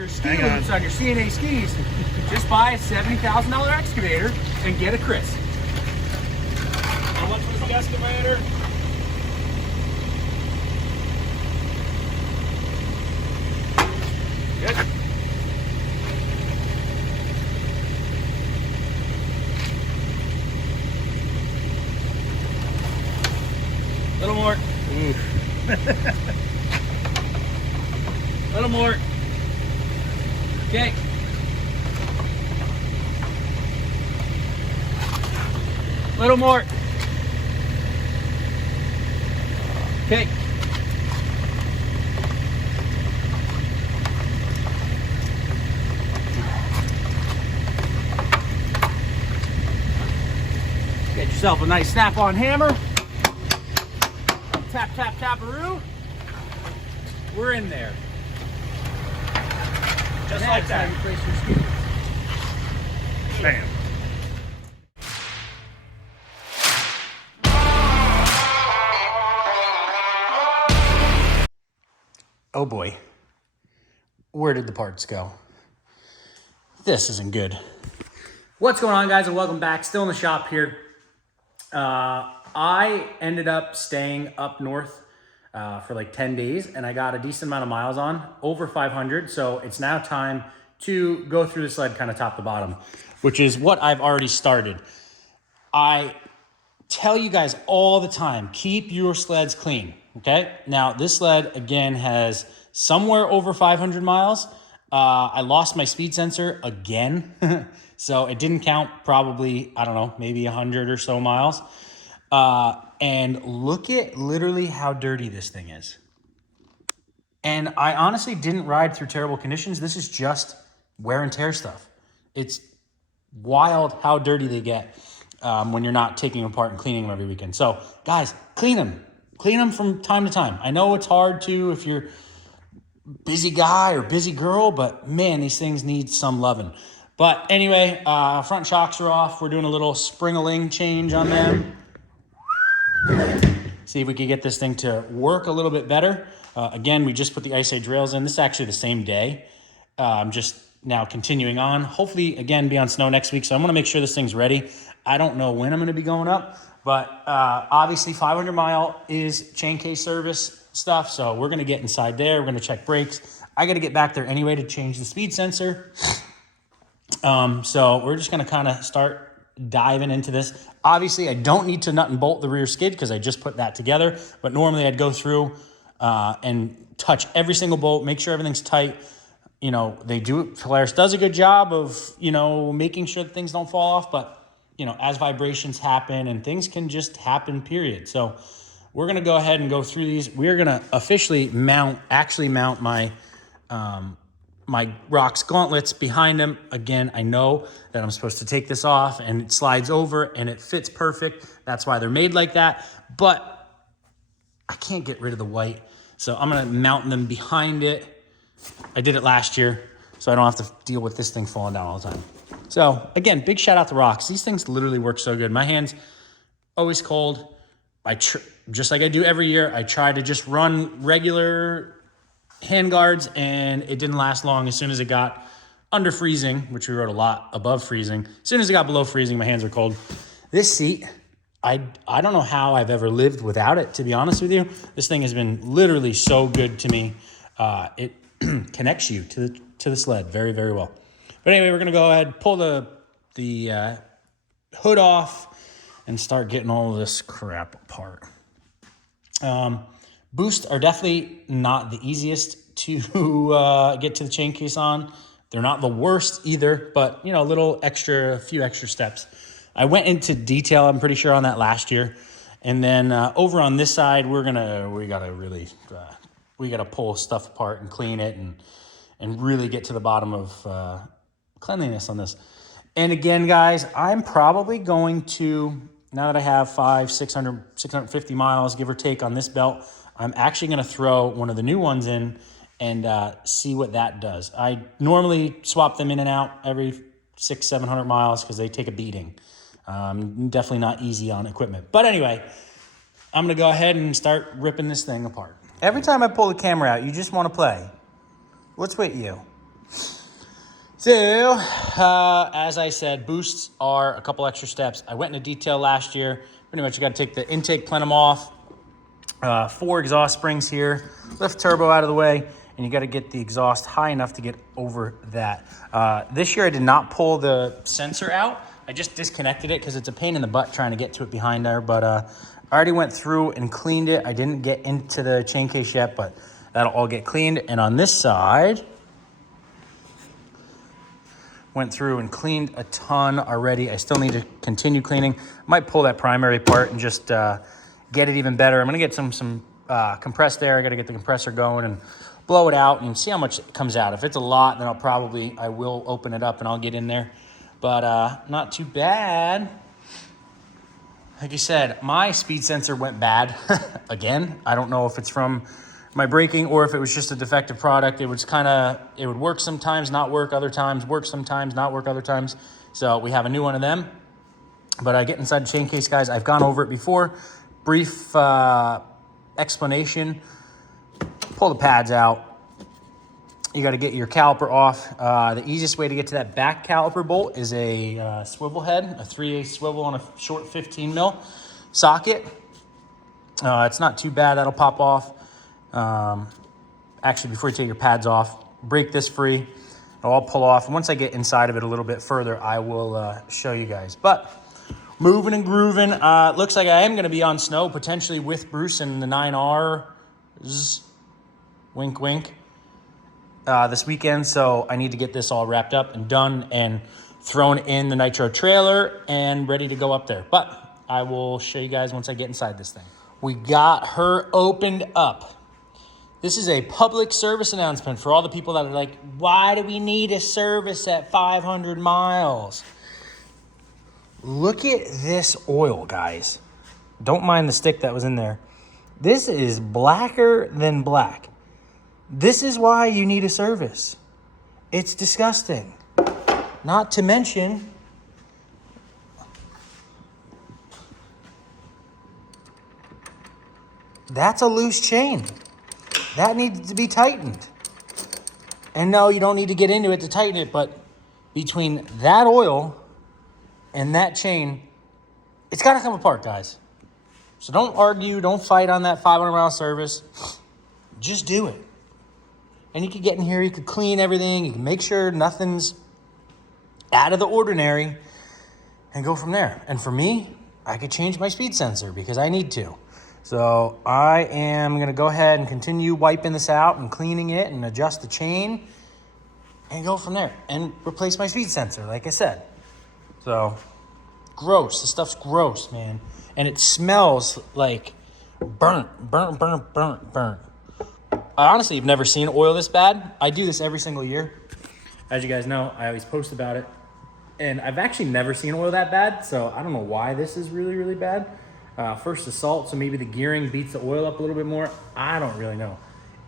your ski boots on your CNA skis, just buy a $70,000 excavator and get a Chris. How much was the excavator? Good. A little more. A little more. Okay. A little more. Okay. Get yourself a nice snap-on hammer. Tap, tap, tap-a-roo. We're in there. Just like that. Bam. Oh boy. Where did the parts go? This isn't good. What's going on, guys, and welcome back. Still in the shop here. I ended up staying up north for like 10 days, and I got a decent amount of miles on, over 500. So it's now time to go through the sled kind of top to bottom, which is what I've already started. I tell you guys all the time, keep your sleds clean, okay? Now, this sled, again, has somewhere over 500 miles. I lost my speed sensor again, so it didn't count probably, I don't know, maybe 100 or so miles. And look at literally how dirty this thing is. And I honestly didn't ride through terrible conditions. This is just wear and tear stuff. It's wild how dirty they get when you're not taking them apart and cleaning them every weekend. So guys, clean them. Clean them from time to time. I know it's hard to if you're busy guy or busy girl, but man, these things need some loving. But anyway, front shocks are off. We're doing a little spring-a-ling change on them. See if we can get this thing to work a little bit better. Again, we just put the Ice Age rails in. This is actually the same day. I'm just now continuing on. Hopefully, again, be on snow next week. So I'm going to make sure this thing's ready. I don't know when I'm going to be going up, but obviously 500 mile is chain case service stuff. So we're going to get inside there. We're going to check brakes. I got to get back there anyway to change the speed sensor. So we're just going to kind of start diving into this. Obviously, I don't need to nut and bolt the rear skid because I just put that together. But normally I'd go through and touch every single bolt, make sure everything's tight. You know, Polaris does a good job of, you know, making sure that things don't fall off. But, you know, as vibrations happen and things can just happen, period. So we're going to go ahead and go through these. We're going to officially mount my my Rocks gauntlets behind them. Again, I know that I'm supposed to take this off and it slides over and it fits perfect. That's why they're made like that. But I can't get rid of the white. So I'm going to mount them behind it. I did it last year, so I don't have to deal with this thing falling down all the time. So again, big shout out to Rocks. These things literally work so good. My hand's always cold. Just like I do every year, I try to just run regular hand guards, and it didn't last long. As soon as it got under freezing, which we rode a lot above freezing, as soon as it got below freezing, my hands are cold. This seat, I don't know how I've ever lived without it, to be honest with you. This thing has been literally so good to me. It connects you to the sled very, very well. But anyway, we're going to go ahead, pull the hood off and start getting all of this crap apart. Boosts are definitely not the easiest to get to the chain case on. They're not the worst either, but you know, a few extra steps. I went into detail, I'm pretty sure, on that last year. And then over on this side, we gotta pull stuff apart and clean it and really get to the bottom of cleanliness on this. And again, guys, I'm probably going to, now that I have 650 miles, give or take, on this belt, I'm actually going to throw one of the new ones in and see what that does. I normally swap them in and out every 600-700 miles because they take a beating. Definitely not easy on equipment. But anyway, I'm going to go ahead and start ripping this thing apart. Every time I pull the camera out, you just want to play. What's with you? So, as I said, boosts are a couple extra steps. I went into detail last year. Pretty much you got to take the intake plenum off, 4 exhaust springs here, lift turbo out of the way, and you got to get the exhaust high enough to get over that. This year I did not pull the sensor out. I just disconnected it because it's a pain in the butt trying to get to it behind there. But I already went through and cleaned it. I didn't get into the chain case yet, but that'll all get cleaned. And on this side, went through and cleaned a ton already. I still need to continue cleaning. Might pull that primary part and just get it even better. I'm gonna get some compressed air. I gotta get the compressor going and blow it out and see how much comes out. If it's a lot, then I will open it up and I'll get in there. But not too bad. Like I said, my speed sensor went bad again. I don't know if it's from my braking or if it was just a defective product. It would work sometimes, not work other times, work sometimes, not work other times. So we have a new one of them. But I get inside the chain case, guys. I've gone over it before. Brief explanation. Pull the pads out. You got to get your caliper off. The easiest way to get to that back caliper bolt is a swivel head, a 3/8 swivel on a short 15 mil socket. It's not too bad. That'll pop off. Actually, before you take your pads off, break this free. It'll all pull off. And once I get inside of it a little bit further, I will show you guys. But moving and grooving. Looks like I am going to be on snow, potentially with Bruce and the 9Rs. Wink, wink. This weekend, so I need to get this all wrapped up and done and thrown in the Nitro trailer and ready to go up there. But I will show you guys once I get inside this thing. We got her opened up. This is a public service announcement for all the people that are like, why do we need a service at 500 miles? Look at this oil, guys. Don't mind the stick that was in there. This is blacker than black. This is why you need a service. It's disgusting. Not to mention, that's a loose chain. That needs to be tightened. And no, you don't need to get into it to tighten it, but between that oil and that chain, it's got to come apart, guys. So don't argue, don't fight on that 500-mile service. Just do it. And you could get in here, you could clean everything, you can make sure nothing's out of the ordinary and go from there. And for me, I could change my speed sensor because I need to. So I am going to go ahead and continue wiping this out and cleaning it and adjust the chain and go from there and replace my speed sensor, like I said. So gross. This stuff's gross, man. And it smells like burnt. I honestly have never seen oil this bad. I do this every single year. As you guys know, I always post about it. And I've actually never seen oil that bad, so I don't know why this is really, really bad. First the salt, so maybe the gearing beats the oil up a little bit more. I don't really know.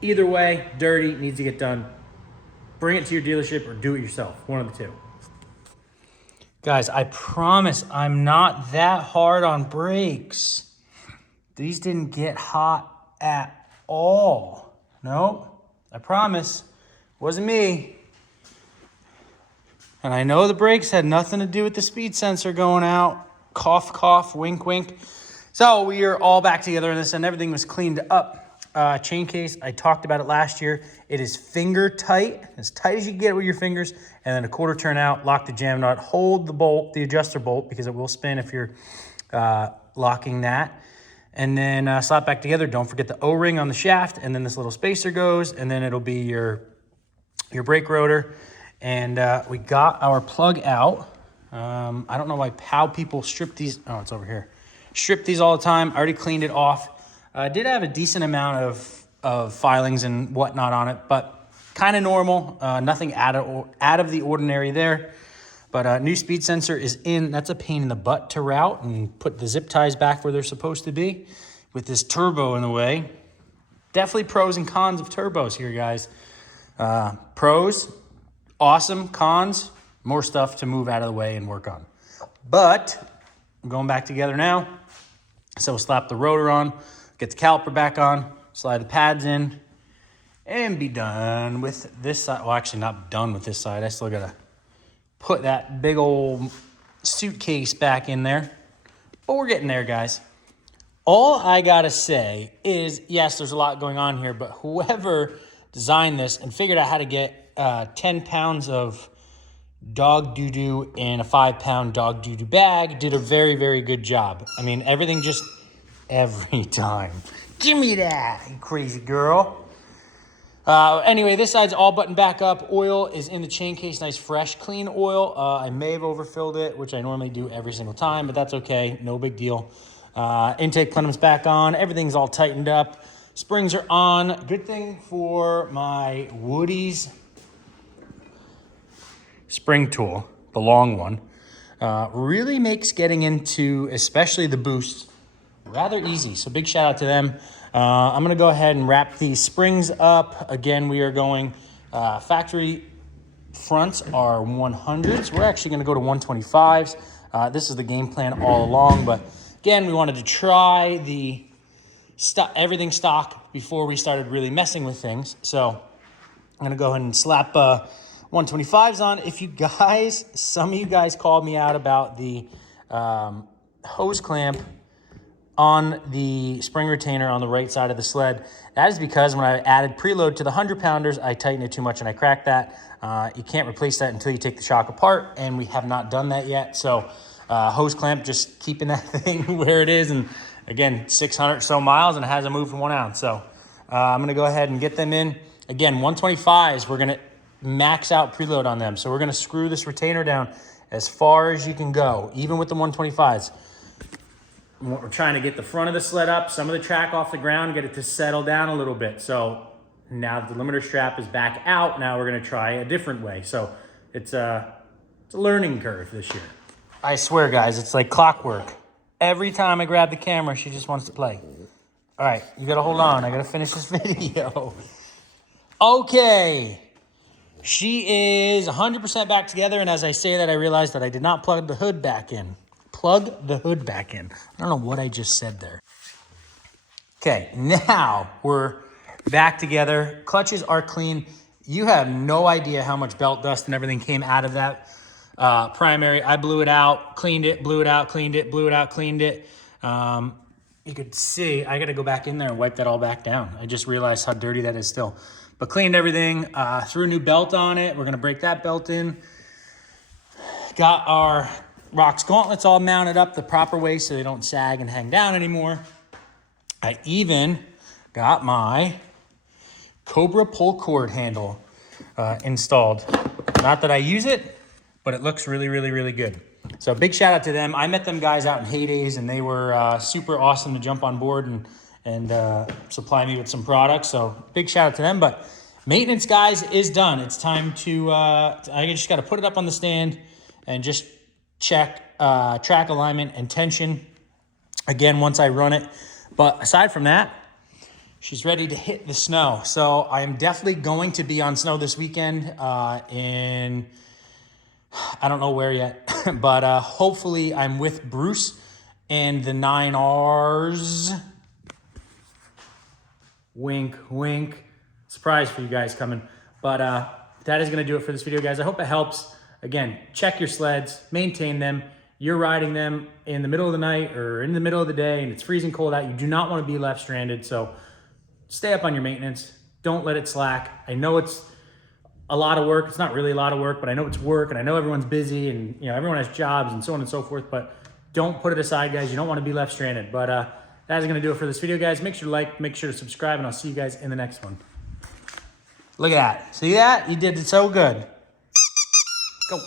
Either way, dirty, needs to get done. Bring it to your dealership or do it yourself. One of the two. Guys, I promise I'm not that hard on brakes. These didn't get hot at all. No, I promise. Wasn't me. And I know the brakes had nothing to do with the speed sensor going out. Cough, cough, wink, wink. So we are all back together in this and everything was cleaned up. Chain case, I talked about it last year. It is finger tight as you can get it with your fingers. And then a quarter turn out, lock the jam nut, hold the bolt, the adjuster bolt, because it will spin if you're locking that. And then slap back together. Don't forget the O-ring on the shaft. And then this little spacer goes. And then it'll be your brake rotor. And we got our plug out. I don't know how people strip these. Oh, it's over here. Strip these all the time. I already cleaned it off. I did have a decent amount of filings and whatnot on it, but kind of normal. Nothing out of the ordinary there. But new speed sensor is in. That's a pain in the butt to route and put the zip ties back where they're supposed to be with this turbo in the way. Definitely pros and cons of turbos here, guys. Pros, awesome. Cons, more stuff to move out of the way and work on. But I'm going back together now. So we'll slap the rotor on, get the caliper back on, slide the pads in, and be done with this side. Well, actually not done with this side. I still got to put that big old suitcase back in there. But we're getting there, guys. All I gotta say is, yes, there's a lot going on here, but whoever designed this and figured out how to get 10 pounds of dog doo-doo in a 5-pound dog doo-doo bag did a very, very good job. I mean, everything just every time. Give me that, you crazy girl. Anyway, this side's all buttoned back up. Oil is in the chain case, nice, fresh, clean oil. I may have overfilled it, which I normally do every single time, but that's okay, no big deal. Intake plenum's back on. Everything's all tightened up. Springs are on. Good thing for my Woody's spring tool, the long one, really makes getting into, especially the boost, rather easy. So big shout out to them. I'm going to go ahead and wrap these springs up. Again, we are going, factory fronts are 100s. We're actually going to go to 125s. This is the game plan all along, but again, we wanted to try the everything stock before we started really messing with things. So I'm going to go ahead and slap 125s on. If you guys, some of you guys called me out about the hose clamp on the spring retainer on the right side of the sled. That is because when I added preload to the 100-pounders, I tightened it too much and I cracked that. You can't replace that until you take the shock apart, and we have not done that yet. So hose clamp, just keeping that thing where it is. And again, 600 so miles and it hasn't moved 1 ounce. So I'm gonna go ahead and get them in. Again, 125s, we're gonna max out preload on them. So we're gonna screw this retainer down as far as you can go, even with the 125s. We're trying to get the front of the sled up, some of the track off the ground, get it to settle down a little bit. So now the limiter strap is back out. Now we're gonna try a different way. So it's a learning curve this year. I swear, guys, it's like clockwork. Every time I grab the camera, she just wants to play. All right, you gotta hold on. I gotta finish this video. Okay. She is 100% back together. And as I say that, I realized that I did not plug the hood back in. Plug the hood back in. I don't know what I just said there. Okay, now we're back together. Clutches are clean. You have no idea how much belt dust and everything came out of that primary. I blew it out, cleaned it, blew it out, cleaned it, blew it out, cleaned it. You could see, I got to go back in there and wipe that all back down. I just realized how dirty that is still. But cleaned everything, threw a new belt on it. We're going to break that belt in. Got our Rox gauntlets all mounted up the proper way so they don't sag and hang down anymore. I even got my Cobra pull cord handle installed. Not that I use it, but it looks really, really, really good. So big shout out to them. I met them guys out in Heydays, and they were super awesome to jump on board and supply me with some products. So big shout out to them. But maintenance, guys, is done. It's time to, I just got to put it up on the stand and just check track alignment and tension again once I run it. But aside from that, she's ready to hit the snow. So I am definitely going to be on snow this weekend in, I don't know where yet, but hopefully I'm with Bruce and the 9Rs. Wink, wink. Surprise for you guys coming. But that is going to do it for this video, guys. I hope it helps. Again, check your sleds, maintain them. You're riding them in the middle of the night or in the middle of the day and it's freezing cold out. You do not want to be left stranded. So stay up on your maintenance. Don't let it slack. I know it's a lot of work. It's not really a lot of work, but I know it's work and I know everyone's busy and everyone has jobs and so on and so forth, but don't put it aside, guys. You don't want to be left stranded. But that is going to do it for this video, guys. Make sure to like, make sure to subscribe, and I'll see you guys in the next one. Look at that. See that? You did it so good. Go.